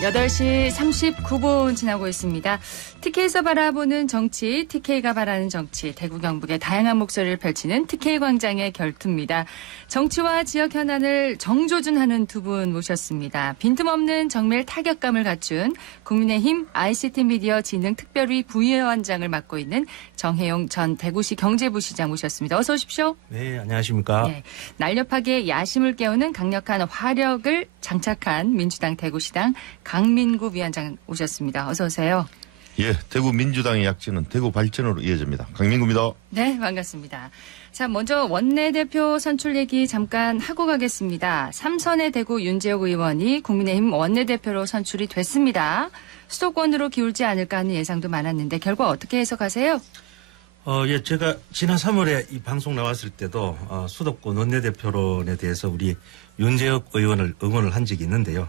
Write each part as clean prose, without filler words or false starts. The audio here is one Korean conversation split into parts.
8시 39분 지나고 있습니다. TK에서 바라보는 정치, TK가 바라는 정치, 대구 경북의 다양한 목소리를 펼치는 TK광장의 결투입니다. 정치와 지역 현안을 정조준하는 두 분 모셨습니다. 빈틈없는 정밀 타격감을 갖춘 국민의힘 ICT 미디어 진흥 특별위 부위원장을 맡고 있는 정혜용 전 대구시 경제부시장 모셨습니다. 어서 오십시오. 네, 안녕하십니까. 네, 날렵하게 야심을 깨우는 강력한 화력을 장착한 민주당 대구시당 강민구 위원장 오셨습니다. 어서 오세요. 예, 대구 민주당의 약진은 대구 발전으로 이어집니다. 강민구입니다. 네, 반갑습니다. 자, 먼저 원내대표 선출 얘기 잠깐 하고 가겠습니다. 3선의 대구 윤재욱 의원이 국민의힘 원내대표로 선출이 됐습니다. 수도권으로 기울지 않을까 하는 예상도 많았는데 결과 어떻게 해석하세요? 예, 제가 지난 3월에 이 방송 나왔을 때도 수도권 원내대표론에 대해서 우리 윤재욱 의원을 응원을 한 적이 있는데요.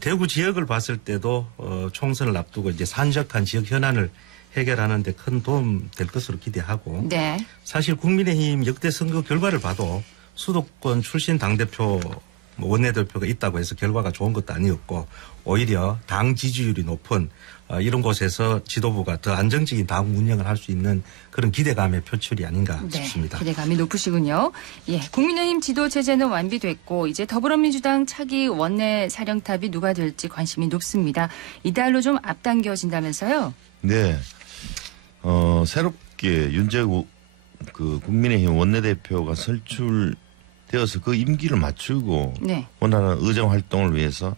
대구 지역을 봤을 때도 총선을 앞두고 이제 산적한 지역 현안을 해결하는 데 큰 도움 될 것으로 기대하고 네. 사실 국민의힘 역대 선거 결과를 봐도 수도권 출신 당대표 원내대표가 있다고 해서 결과가 좋은 것도 아니었고 오히려 당 지지율이 높은 이런 곳에서 지도부가 더 안정적인 당 운영을 할 수 있는 그런 기대감의 표출이 아닌가 싶습니다. 기대감이 높으시군요. 예, 국민의힘 지도 체제는 완비됐고 이제 더불어민주당 차기 원내 사령탑이 누가 될지 관심이 높습니다. 이달로 좀 앞당겨진다면서요? 네, 새롭게 윤재욱 국민의힘 원내대표가 선출되어서 그 임기를 맞추고 네. 원하는 의정 활동을 위해서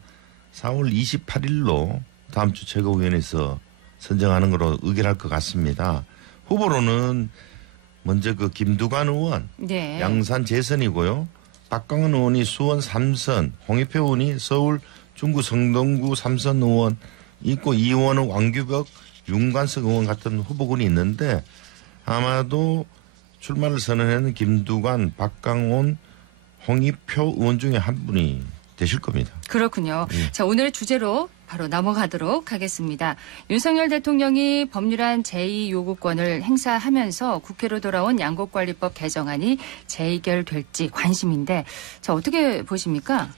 4월 28일로 다음 주 최고위원회에서 선정하는 걸로 의결할 것 같습니다. 후보로는 먼저 김두관 의원, 네. 양산 재선이고요. 박강원 의원이 수원 3선, 홍익표 의원이 서울 중구 성동구 3선 의원 있고 이 의원은 왕규벽, 윤관석 의원 같은 후보군이 있는데 아마도 출마를 선언하는 김두관, 박강원, 홍익표 의원 중에 한 분이 되실 겁니다. 그렇군요. 자, 오늘의 주제로 바로 넘어가도록 하겠습니다. 윤석열 대통령이 법률안 제2요구권을 행사하면서 국회로 돌아온 양곡관리법 개정안이 재의결될지 관심인데 자, 어떻게 보십니까?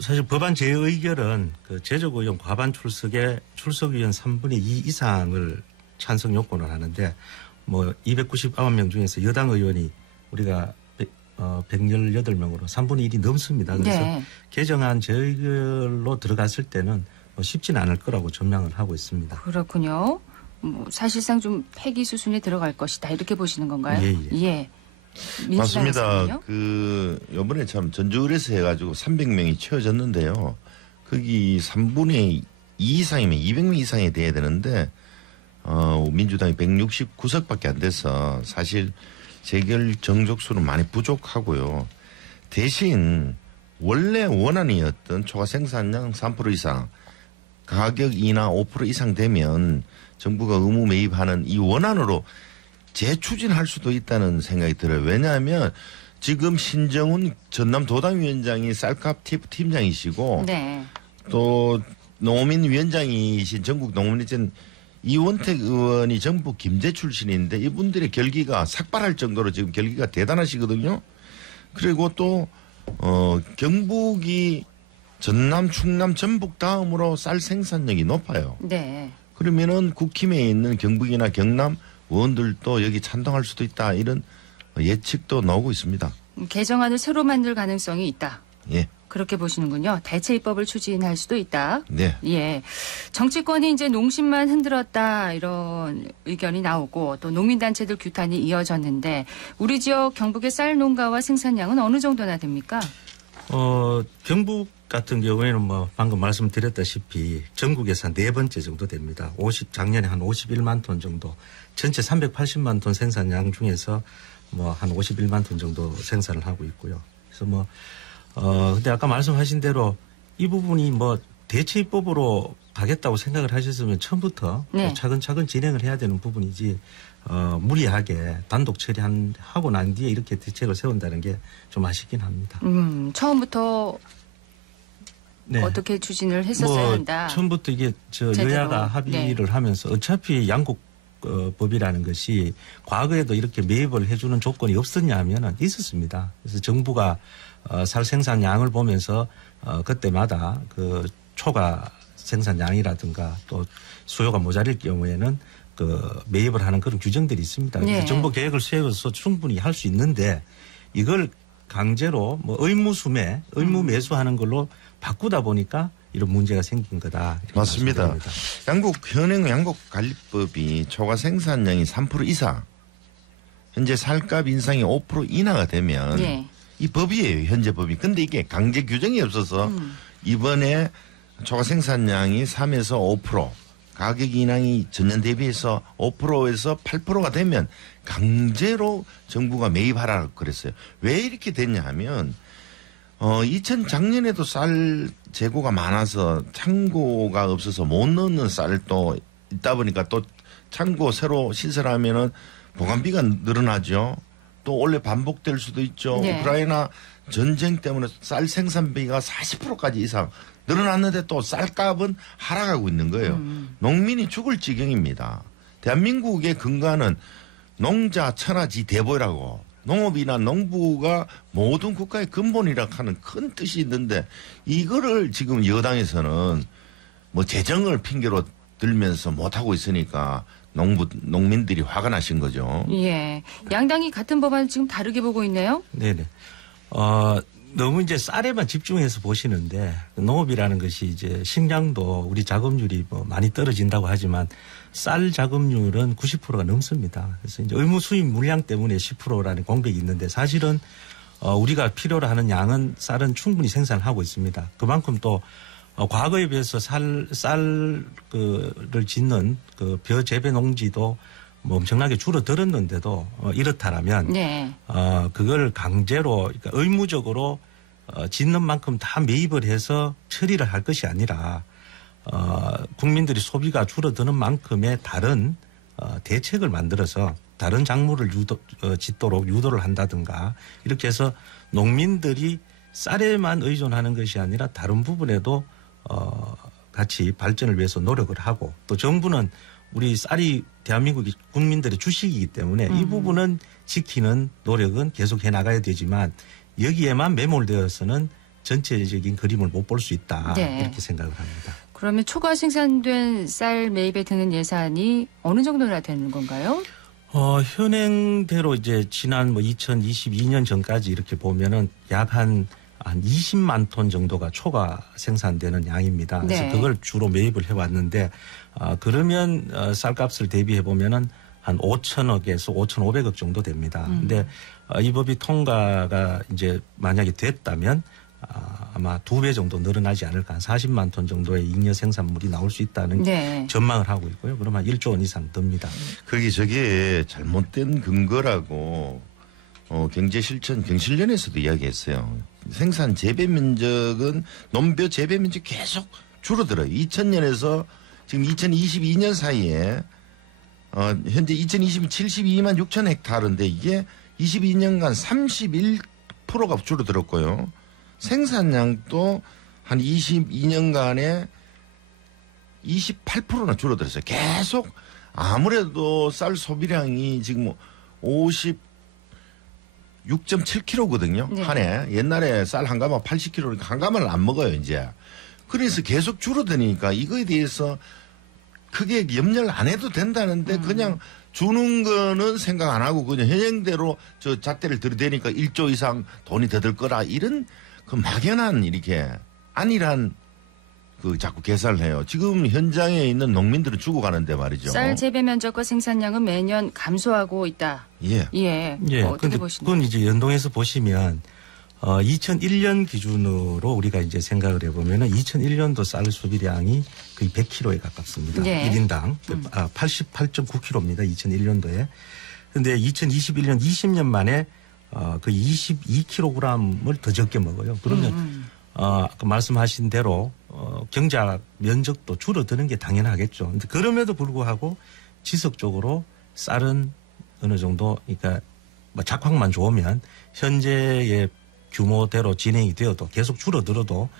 사실 법안 재의결은 제적의원 과반 출석에 출석의원 3분의 2 이상을 찬성 요건을 하는데 299명 중에서 여당 의원이 우리가 118명으로 3분의 1이 넘습니다. 그래서 네. 개정안 재의결로 들어갔을 때는 쉽지는 않을 거라고 전망을 하고 있습니다. 그렇군요. 사실상 좀 폐기 수순에 들어갈 것이다 이렇게 보시는 건가요? 예. 맞습니다. 이번에 참 전주을에서 해가지고 300명이 채워졌는데요. 거기 3분의 2 이상이면 200명 이상이 돼야 되는데 민주당이 169석밖에 안 돼서 사실 재결 정족수는 많이 부족하고요. 대신 원래 원안이었던 초과 생산량 3% 이상, 가격 인하 5% 이상 되면 정부가 의무 매입하는 이 원안으로 재추진할 수도 있다는 생각이 들어요. 왜냐하면 지금 신정훈 전남도당위원장이 쌀값 팀장이시고 네. 또 농민위원장이신 전국 농민위원 이원택 의원이 전북 김제 출신인데 이분들의 결기가 삭발할 정도로 지금 결기가 대단하시거든요. 그리고 또 경북이 전남, 충남, 전북 다음으로 쌀 생산력이 높아요. 네. 그러면은 국힘에 있는 경북이나 경남 의원들도 여기 찬동할 수도 있다 이런 예측도 나오고 있습니다. 개정안을 새로 만들 가능성이 있다. 예. 그렇게 보시는군요. 대체 입법을 추진할 수도 있다. 네. 예. 정치권이 이제 농심만 흔들었다 이런 의견이 나오고 또 농민단체들 규탄이 이어졌는데 우리 지역 경북의 쌀 농가와 생산량은 어느 정도나 됩니까? 경북 같은 경우에는 방금 말씀드렸다시피 전국에서 한 4번째 정도 됩니다. 작년에 한 51만 톤 정도, 전체 380만 톤 생산량 중에서 한 51만 톤 정도 생산을 하고 있고요. 그래서 근데 아까 말씀하신 대로 이 부분이 대체 입법으로 가겠다고 생각을 하셨으면 처음부터 네. 차근차근 진행을 해야 되는 부분이지 무리하게 단독 처리하고 난 뒤에 이렇게 대책을 세운다는 게 좀 아쉽긴 합니다. 처음부터 네. 어떻게 추진을 했었어야 한다. 처음부터 이게 여야가 합의를 하면서 어차피 양국 법이라는 것이 과거에도 이렇게 매입을 해주는 조건이 없었냐 하면은 있었습니다. 그래서 정부가 쌀 생산량을 보면서 그때마다 초과 생산량이라든가 또 수요가 모자랄 경우에는 그 매입을 하는 그런 규정들이 있습니다. 네. 정부 계획을 세워서 충분히 할 수 있는데 이걸 강제로 뭐 의무 수매, 의무 매수하는 걸로 바꾸다 보니까 이런 문제가 생긴 거다. 맞습니다. 말씀드립니다. 현행 양곡관리법이 초과 생산량이 3% 이상, 현재 살값 인상이 5% 인하가 되면 네. 이 법이에요. 현재 법이. 근데 이게 강제 규정이 없어서 이번에 초과 생산량이 3에서 5%, 가격 인상이 전년 대비해서 5%에서 8%가 되면 강제로 정부가 매입하라 그랬어요. 왜 이렇게 됐냐 하면 2000작년에도 쌀 재고가 많아서 창고가 없어서 못 넣는 쌀도 있다 보니까 또 창고 새로 시설하면은 보관비가 늘어나죠. 또 원래 반복될 수도 있죠. 네. 우크라이나 전쟁 때문에 쌀 생산비가 40%까지 이상 늘어났는데 또 쌀값은 하락하고 있는 거예요. 농민이 죽을 지경입니다. 대한민국의 근간은 농자 천하지 대보라고, 농업이나 농부가 모든 국가의 근본이라 하는 큰 뜻이 있는데 이거를 지금 여당에서는 뭐 재정을 핑계로 들면서 못하고 있으니까 농민들이 화가 나신 거죠. 예. 양당이 같은 법안을 지금 다르게 보고 있네요. 네네. 너무 이제 쌀에만 집중해서 보시는데 농업이라는 것이 이제 식량도 우리 작업률이 뭐 많이 떨어진다고 하지만 쌀 작업률은 90%가 넘습니다. 그래서 이제 의무 수입 물량 때문에 10%라는 공백이 있는데 사실은 우리가 필요로 하는 양은 쌀은 충분히 생산하고 있습니다. 그만큼 또 과거에 비해서 쌀을 짓는 그 벼 재배 농지도 뭐 엄청나게 줄어들었는데도 이렇다라면 네. 그걸 강제로 그러니까 의무적으로 짓는 만큼 다 매입을 해서 처리를 할 것이 아니라 국민들이 소비가 줄어드는 만큼의 다른 대책을 만들어서 다른 작물을 짓도록 유도를 한다든가 이렇게 해서 농민들이 쌀에만 의존하는 것이 아니라 다른 부분에도 같이 발전을 위해서 노력을 하고 또 정부는 우리 쌀이 대한민국 국민들의 주식이기 때문에 이 부분은 지키는 노력은 계속 해나가야 되지만 여기에만 매몰되어서는 전체적인 그림을 못 볼 수 있다. 네. 이렇게 생각을 합니다. 그러면 초과 생산된 쌀 매입에 드는 예산이 어느 정도나 되는 건가요? 현행대로 이제 지난 2022년 전까지 이렇게 보면은 약 한 20만 톤 정도가 초과 생산되는 양입니다. 그래서 네. 그걸 주로 매입을 해왔는데 그러면 쌀값을 대비해 보면은 한 5천억에서 5,500억 정도 됩니다. 근데 이 법이 통과가 이제 만약에 됐다면 아마 2배 정도 늘어나지 않을까 한 40만 톤 정도의 잉여 생산물이 나올 수 있다는 네. 전망을 하고 있고요. 그러면 한 1조 원 이상 듭니다. 그게 저게 잘못된 근거라고 경실련에서도 이야기했어요. 생산 재배 면적은 농벼 재배 면적 계속 줄어들어요. 2000년에서 지금 2022년 사이에 현재 2020년 72만 6천 헥타르인데 이게 22년간 31%가 줄어들었고요. 생산량도 한 22년간에 28%나 줄어들었어요. 계속 아무래도 쌀 소비량이 지금 56.7kg거든요. 네. 한 해. 옛날에 쌀 한 가마 80kg니까 한 가마를 안 먹어요, 이제. 그래서 계속 줄어드니까 이거에 대해서 크게 염려를 안 해도 된다는데 그냥 주는 거는 생각 안 하고 그냥 현행대로 저 잣대를 들이대니까 1조 이상 돈이 더 들 거라 이런 그 막연한 이렇게 안일한 그 자꾸 계산을 해요. 지금 현장에 있는 농민들은 죽어가는데 말이죠. 쌀 재배 면적과 생산량은 매년 감소하고 있다. 예. 예. 예. 어떻게 근데 보시나요? 그건 이제 연동해서 보시면 2001년 기준으로 우리가 이제 생각을 해보면은 2001년도 쌀 소비량이 거의 100kg에 가깝습니다. 네. 1인당 88.9kg입니다. 2001년도에. 근데 2021년 20년 만에 그 22kg을 더 적게 먹어요. 그러면 아까 말씀하신 대로 경작 면적도 줄어드는 게 당연하겠죠. 근데 그럼에도 불구하고 지속적으로 쌀은 어느 정도 그러니까 뭐 작황만 좋으면 현재의 규모대로 진행이 되어도 계속 줄어들어도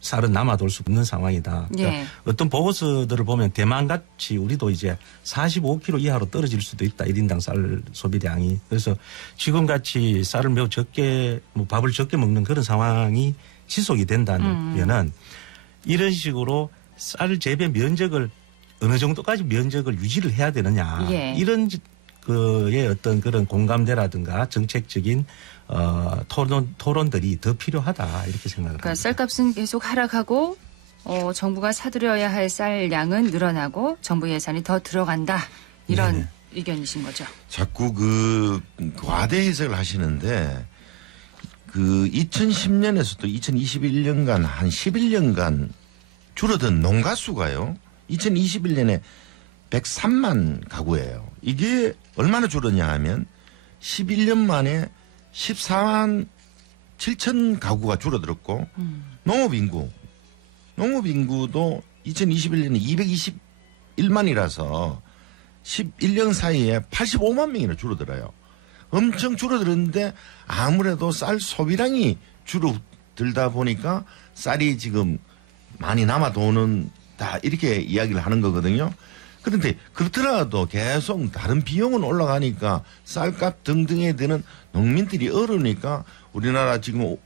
쌀은 남아돌 수 없는 상황이다. 그러니까 예. 어떤 보고서들을 보면 대만같이 우리도 이제 45kg 이하로 떨어질 수도 있다. 1인당 쌀 소비량이. 그래서 지금같이 쌀을 매우 적게 밥을 적게 먹는 그런 상황이 지속이 된다면은 이런 식으로 쌀 재배 면적을 어느 정도까지 면적을 유지를 해야 되느냐. 예. 이런 그의 어떤 그런 공감대라든가 정책적인 토론들이 더 필요하다 이렇게 생각을 그러니까 합니다. 쌀값은 계속 하락하고 정부가 사들여야 할 쌀 양은 늘어나고 정부 예산이 더 들어간다. 이런 네네. 의견이신 거죠. 자꾸 그 과대 해석을 하시는데 그 2010년에서도 2021년간 한 11년간 줄어든 농가 수가요. 2021년에 103만 가구예요. 이게 얼마나 줄었냐 하면 11년 만에 14만 7천 가구가 줄어들었고 농업인구도 2021년에 221만이라서 11년 사이에 85만 명이나 줄어들어요. 엄청 줄어들었는데 아무래도 쌀 소비량이 줄어들다 보니까 쌀이 지금 많이 남아도는다 이렇게 이야기를 하는 거거든요. 그런데 그렇더라도 계속 다른 비용은 올라가니까 쌀값 등등에 드는 농민들이 어려우니까 우리나라 지금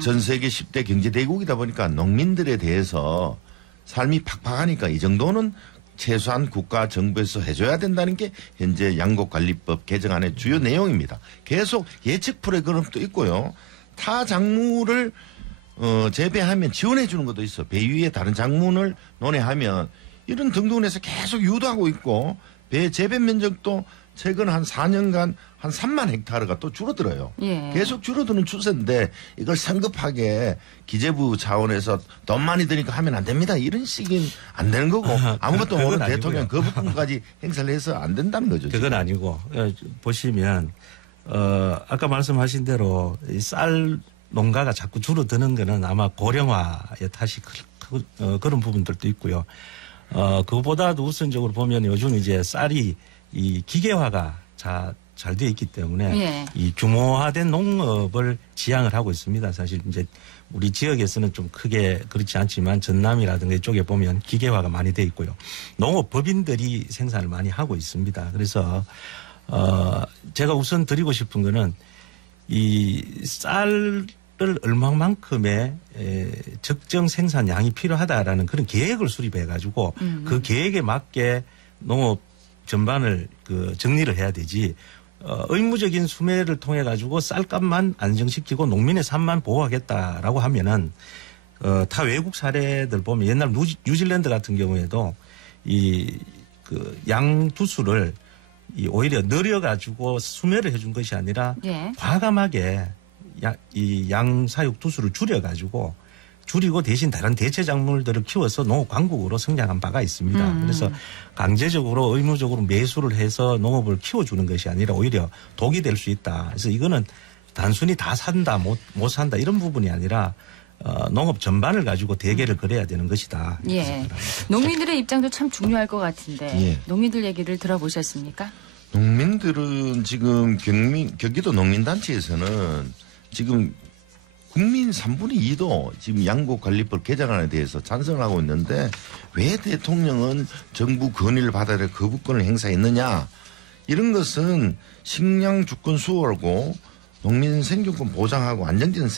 전 세계 10대 경제대국이다 보니까 농민들에 대해서 삶이 팍팍하니까 이 정도는 최소한 국가 정부에서 해줘야 된다는 게 현재 양곡관리법 개정안의 주요 내용입니다. 계속 예측 프로그램도 있고요. 타 작물을 재배하면 지원해 주는 것도 있어. 배 위에 다른 작물을 논해하면 이런 등등해서 계속 유도하고 있고 배 재배 면적도 최근 한 4년간 한 3만 헥타르가 또 줄어들어요. 예. 계속 줄어드는 추세인데 이걸 성급하게 기재부 차원에서 돈 많이 드니까 하면 안 됩니다. 이런 식은 안 되는 거고 아무것도 그건 모르는 아니고요. 대통령 그 부분까지 행사를 해서 안 된다는 거죠. 그건 지금. 아니고 보시면 아까 말씀하신 대로 이 쌀 농가가 자꾸 줄어드는 거는 아마 고령화의 탓이 그런 부분들도 있고요. 그보다도 우선적으로 보면 요즘 이제 쌀이 이 기계화가 잘 되어 있기 때문에 예. 이 규모화된 농업을 지향을 하고 있습니다. 사실 이제 우리 지역에서는 좀 크게 그렇지 않지만 전남이라든가 이쪽에 보면 기계화가 많이 되어 있고요. 농업법인들이 생산을 많이 하고 있습니다. 그래서 제가 우선 드리고 싶은 거는 이 쌀을 얼마만큼의 적정 생산량이 필요하다라는 그런 계획을 수립해 가지고 그 계획에 맞게 농업 전반을 정리를 해야 되지 의무적인 수매를 통해 가지고 쌀값만 안정시키고 농민의 삶만 보호하겠다라고 하면은 타 외국 사례들 보면 옛날 뉴질랜드 같은 경우에도 양두수를 오히려 늘려 가지고 수매를 해준 것이 아니라 예. 과감하게 이 양사육 두수를 줄이고 대신 다른 대체 작물들을 키워서 농업 강국으로 성장한 바가 있습니다. 그래서 강제적으로 의무적으로 매수를 해서 농업을 키워주는 것이 아니라 오히려 독이 될 수 있다. 그래서 이거는 단순히 다 산다 못 산다 이런 부분이 아니라 농업 전반을 가지고 대계를 걸어야 되는 것이다. 예. 농민들의 입장도 참 중요할 것 같은데 예. 농민들 얘기를 들어보셨습니까? 농민들은 지금 경기도 농민단체에서는 지금 국민 3분의 2도 지금 양곡관리법 개정안에 대해서 찬성을 하고 있는데 왜 대통령은 정부 건의를 받아야 될 거부권을 행사했느냐. 이런 것은 식량 주권 수호하고 농민 생존권 보장하고 안정된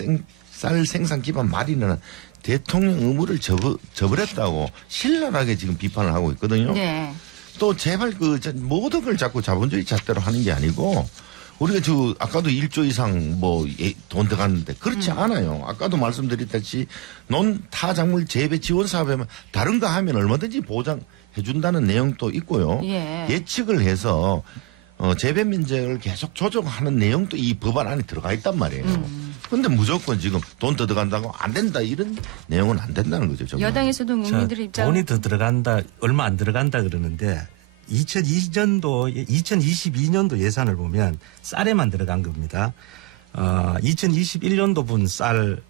쌀 생산 기반 마련하는 대통령 의무를 저버렸다고 신랄하게 지금 비판을 하고 있거든요. 네. 또 제발 모든 걸 자꾸 자본주의 잣대로 하는 게 아니고 우리가 아까도 1조 이상 돈 들어갔는데 그렇지 않아요. 아까도 말씀드렸듯이 타 작물 재배 지원 사업에만 다른 거 하면 얼마든지 보장해 준다는 내용도 있고요. 예. 예측을 해서 재배 면적을 계속 조정하는 내용도 이 법안 안에 들어가 있단 말이에요. 그런데 무조건 지금 돈 더 들어간다고 안 된다 이런 내용은 안 된다는 거죠. 정말. 여당에서도 농민들의 입장 돈이 더 들어간다 얼마 안 들어간다 그러는데 2022년도 예산을 보면 쌀에만 들어간 겁니다. 2021년도 분 쌀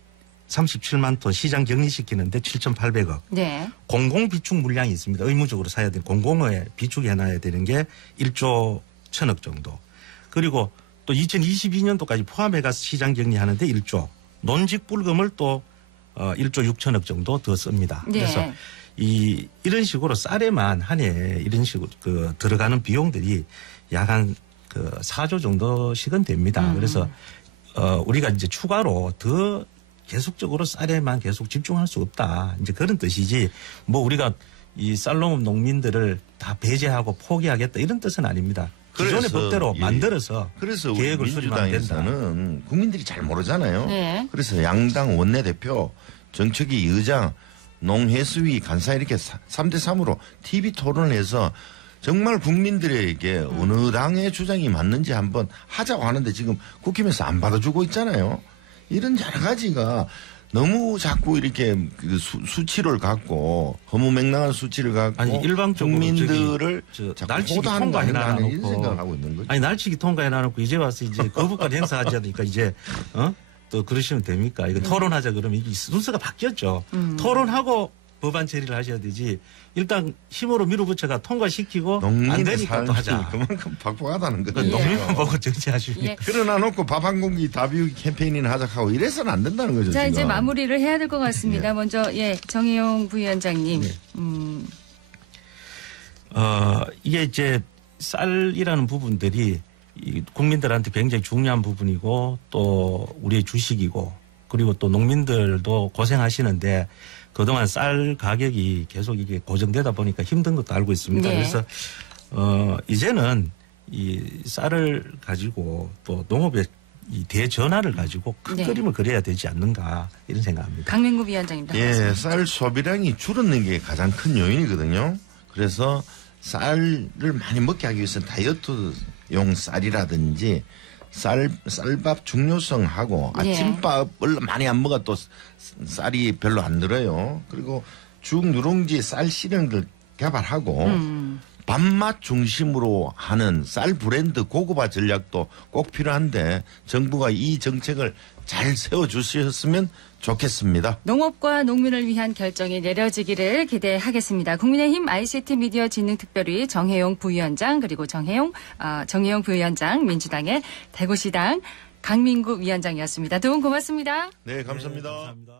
37만 톤 시장 격리시키는데 7,800억. 네. 공공 비축 물량이 있습니다. 의무적으로 사야 되는 공공에 비축해놔야 되는 게 1조 1,000억 정도. 그리고 또 2022년도까지 포함해가서 시장 격리하는데 1조. 논직 불금을 또 1조 6천억 정도 더 씁니다. 네. 그래서 이런 식으로 쌀에만 한 해 이런 식으로 들어가는 비용들이 약 한 4조 정도씩은 됩니다. 그래서 우리가 이제 추가로 더 계속적으로 쌀에만 계속 집중할 수 없다. 이제 그런 뜻이지 뭐 우리가 이 쌀농업 농민들을 다 배제하고 포기하겠다 이런 뜻은 아닙니다. 기존의 그래서, 법대로 예. 만들어서 그래서 우리 계획을 수립하면 된다. 민주당에서는 국민들이 잘 모르잖아요. 네. 그래서 양당 원내대표, 정책위 의장, 농해수위 간사 이렇게 3대 3으로 TV 토론을 해서 정말 국민들에게 어느 당의 주장이 맞는지 한번 하자고 하는데 지금 국힘에서 안 받아주고 있잖아요. 이런 여러 가지가 너무 자꾸 이렇게 그 수치를 갖고 허무맹랑한 수치를 갖고 아니, 일방적으로 국민들을 저기 자꾸 날치기 호도하는 거 아닌가 하는 통과해놔놓고. 이런 생각을 하고 있는 거죠. 아니 날치기 통과해놔놓고 이제 와서 이제 거부권 행사하지 않으니까 이제 또 그러시면 됩니까? 이거 토론하자 그러면 이게 순서가 바뀌었죠. 토론하고 법안 처리를 하셔야 되지. 일단 힘으로 밀어붙여가 통과시키고 안 농민의 되니까 또 삶이 하자. 그만큼 빡빡하다는 거죠. 농민만 보고 정치하시면. 예. 그러나 놓고 밥 한 공기 다비우기 캠페인이나 하자고 이래서는 안 된다는 거죠. 자, 지금. 이제 마무리를 해야 될 것 같습니다. 먼저, 정의용 부위원장님. 이게 이제 쌀이라는 부분들이 이 국민들한테 굉장히 중요한 부분이고 또 우리의 주식이고 그리고 또 농민들도 고생하시는데 그동안 쌀 가격이 계속 이게 고정되다 보니까 힘든 것도 알고 있습니다. 네. 그래서 이제는 이 쌀을 가지고 또 농업의 이 대전환을 가지고 큰 네. 그림을 그려야 되지 않는가 이런 생각합니다. 강민구 위원장님도. 예, 쌀 소비량이 줄었는 게 가장 큰 요인이거든요. 그래서 쌀을 많이 먹게 하기 위해서는 다이어트용 쌀이라든지 쌀밥 중요성하고 예. 아침밥을 많이 안 먹어 또 쌀이 별로 안 들어요. 그리고 죽 누룽지 쌀 시령들 개발하고 밥맛 중심으로 하는 쌀 브랜드 고급화 전략도 꼭 필요한데 정부가 이 정책을 잘 세워주셨으면 좋겠습니다. 농업과 농민을 위한 결정이 내려지기를 기대하겠습니다. 국민의힘 ICT 미디어 진흥특별위 정혜용 부위원장 그리고 정혜용 부위원장 민주당의 대구시당 강민구 위원장이었습니다. 두 분 고맙습니다. 네, 감사합니다. 감사합니다.